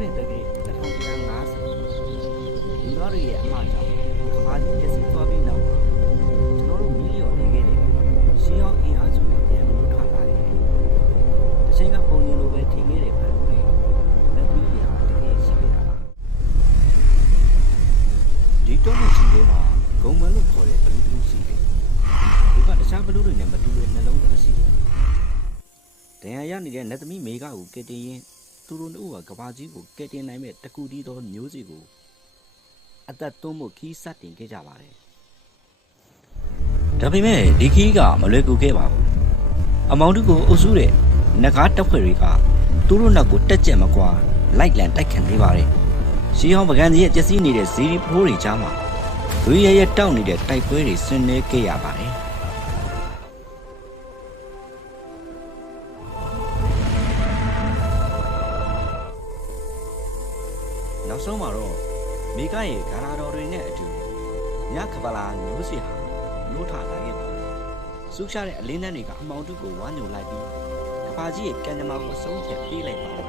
နဲ့တကယ်1150လူသားတွေရဲ့အမှားကြောင့်ကဘာကြီးပြည့်စုံသွားပြီးနောက်ကျွန်တော်တို့မီလီယံနေခဲ့တဲ့ရှင်းအောင်အင်အားစုတွေပြန်လို့ထားလာတယ်။တစ်ချိန်ကပုံရင်လိုပဲထင်ခဲ့တဲ့ဘာလို့လဲလက်ပြီးရတကယ်ရှိခဲ့တာပါဒီတော့မှရှိသေးမှာဂုံမလို့ခေါ်တဲ့ဘလူးတူးရှိတယ်။ဒီကတခြားဘလူးတွေနဲ့မတူတဲ့နှလုံးသားရှိတယ်။ဒဏ်ရာရနေတဲ့နတ်သမီးမေကကိုကယ်တင်ရင်သူတို့တို့ကကဘာကြီးကိုကယ်တင်နိုင်မဲ့တကူတီးသောမျိုးစီကိုအသက်သွင်းမှုခီးစတင်ခဲ့ကြပါတယ်ဒါပေမဲ့ဒီခီးကမလွယ်ကူခဲ့ပါဘူးအမောင်တို့ကိုအုပ်စုတဲ့နဂါးတပ်ဖွဲ့တွေကသူတို့နောက်ကိုတက်ကြက်မကွာလိုက်လံတိုက်ခတ်နေပါတယ်ရှီဟောင်းပကံကြီးရဲ့ပျက်စီးနေတဲ့ဇီရီဖိုးတွေကြားမှာလူရဲရဲတောက်နေတဲ့တိုက်ပွဲတွေဆင်နွှဲခဲ့ရပါတယ်နောက်ဆုံးမှာတော့မိကရဲ့ဂါရာတော်တွေနဲ့အတူညခပလာမျိုးစီဟာနိုးထလာခဲ့ပါတယ်။စူးရှားတဲ့အလင်းနှန်းတွေကအမောင်တုကိုဝါညိုလိုက်ပြီးကဘာကြီးရဲ့ကံကြမ္မာကိုအဆုံးဖြတ်ပေးလိုက်ပါတယ်